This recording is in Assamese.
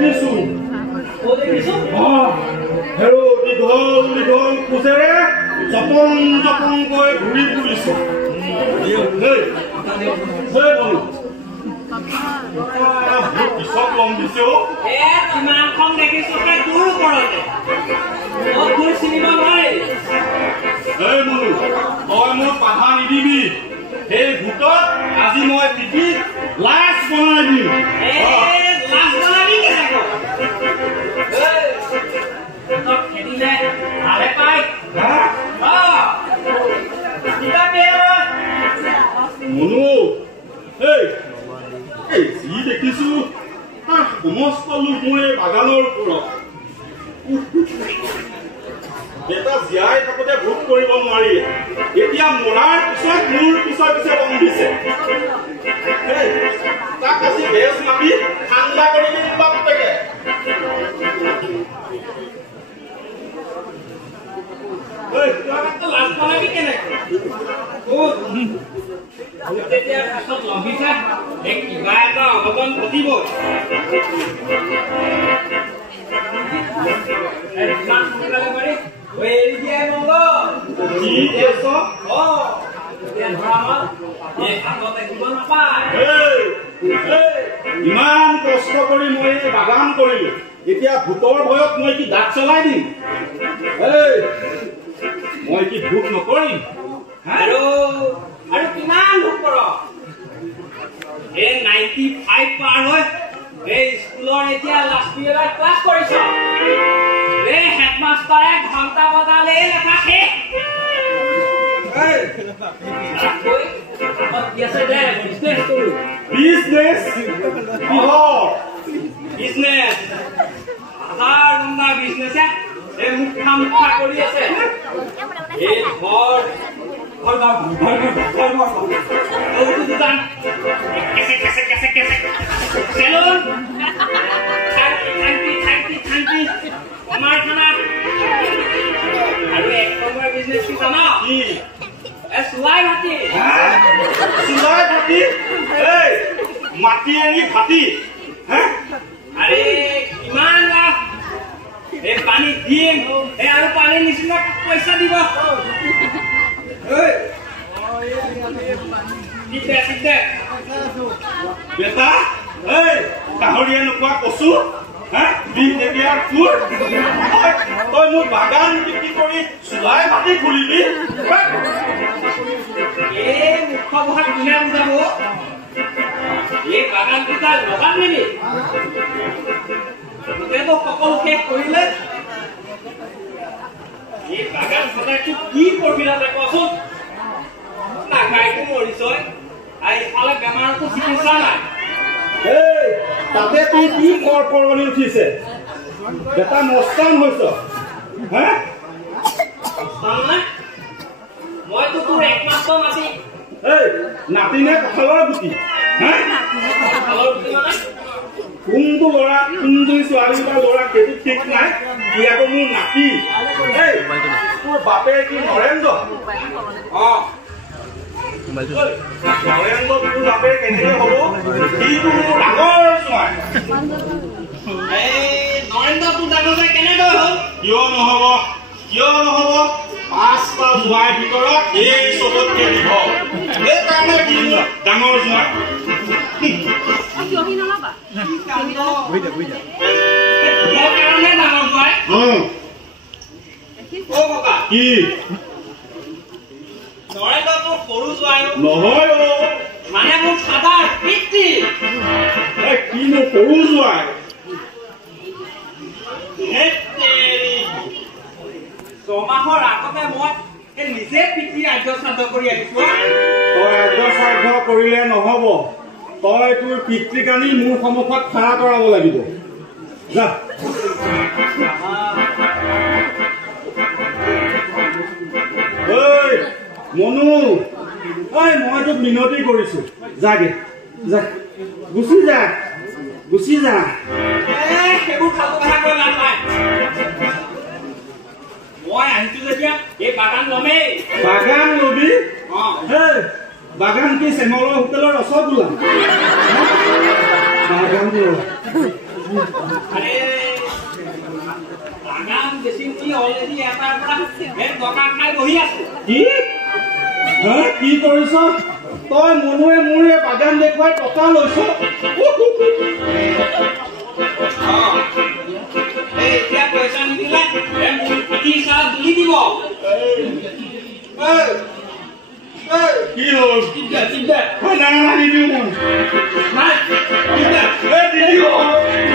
দেখিছো হেৰো দীঘল দীঘল খোজেৰে জপং জপংকৈ ঘূৰি ফুৰিছে পিছত লম দিছে কিমান খন দেখিছো তোৰ ওপৰতে তোৰ চিনিব নোৱাৰি মনু তই মোক বাধা নিদিবি সেই ভূতক আজি মই পিঠি লাজ বনাই দিম লাজ বনাবি খেলিলে ভালে পাই মনু যি দেখিছো সমস্ত লোক মোৰ এই বাগানৰ ওপৰত এটা জীয়াই থাকোঁতে ভোগ কৰিব নোৱাৰি এতিয়া মৰাৰ পিছত মোৰ পিছে পিছে বন দিছে তাক আজি বেজ মাতি ঠাণ্ডা কৰি দিম বাপেকে লাজ বনাবি কেনেকে তেতিয়া পাছত লভিছা কিবা এটা অৱদান ঘটিব ইমান সোনকালে পাৰি এৰি দিয়ে মংগল ইমান কষ্ট কৰি মই বাগান কৰিলো এতিয়া ভূতৰ ভয়ত মই কি দাঁত চলাই দিম মই কি ভোগ নকৰিম আৰু কিমান ভোগ কৰ এই 95 পাৰ হৈ এই স্কুলৰ এতিয়া লাষ্ট পিৰিয়ডত ক্লাছ কৰিছ এই হেডমাষ্টাৰে ঘণ্টা বজালেই নাথাকে বিজনেছ এই মুখা মুখা কৰি আছে এই ঘৰ আমাৰ খানা আৰু এক নম্বৰ বিজনেছ কি জানা চুলাই ভাতি মাটি আনি ভাতি আৰে কিমান লাভ এই পানী দিম আৰু পানীৰ নিচিনা পইচা দিব বেটা গাহৰিয়ে নোপোৱা কচু তই মোৰ বাগান বিক্ৰী কৰি চুলাই মাটি খুলিবি এই মুখ্য ভাষাত কোনে বুজাব এই বাগান দুটা লগাম নেকি গোটেইটো সকলো শেষ কৰিলে এই বাগান সদায়তো কি কৰিবি নাতে কচোন না গাইটো মৰিছ আৰু ইফালে বেমাৰতো চিকিৎসা নাই তাতে তুই কি কৰকৰণি উঠিছে বেটা মস্তান হৈছ মইতো তোৰ একমাত্ৰ নাতি নাতিনে কঁঠালৰ গুটি কঁঠালৰ গুটি মানে কোনটো ল'ৰা কোনজনী ছোৱালী বা ল'ৰা সেইটো ঠিক নাই ইয়াতো মোৰ নাতি তোৰ বাপে কি নৰেন্দ্ৰ নৰেন্দ্ৰ তোৰ বাপে কেনেকৈ হ'ব সিটো মোৰ ডাঙৰ ছোৱালী নৰেন্দ্ৰটো ডাঙৰ কেনেকৈ হ'ল কিয় নহ'ব 5টা জোঁৱাইৰ ভিতৰত এই চবতকে দীঘল এই কাৰণে কি ডাঙৰ জোঁৱাই কি নৰেন্দ্ৰটো সৰু জোঁৱাই নহয় মানে মোৰ ফাদাৰ পিতৃ কিনো সৰু জোঁৱাই ছমাহৰ আগতে মই নিজে পিতৃ আদ্য শ্ৰাদ্ধ কৰি আহিছো তই আদ্য শ্ৰাদ্ধ কৰিলে নহব তই তোৰ পিতৃক আনি মোৰ সন্মুখত খাৰা কৰাব লাগিব যা মনু মই তোক মিনতি কৰিছো যাগে যা গুচি যা সেইবোৰ ফালতু কথা কৈ লাভ নাই মই আহিছো যেতিয়া এই বাগান লমেই বাগান লবি বাগান কি চেমলৰ হোটেলৰ ৰসগোল্লা বাগান আৰে বাগান বেছিম কি অলৰেডি এটাৰ পৰা এক দোকান খাই বহি আছে কি কি কৰিছ তই মনুৱে মোৰে বাগান দেখুৱাই টকা লৈছ এতিয়া পইচা নিদিলে কি চাহ দুলি দিব কি হ'ল চিন্তা নাই নিদিওঁ মই নাই চিন্তা নিদিওঁ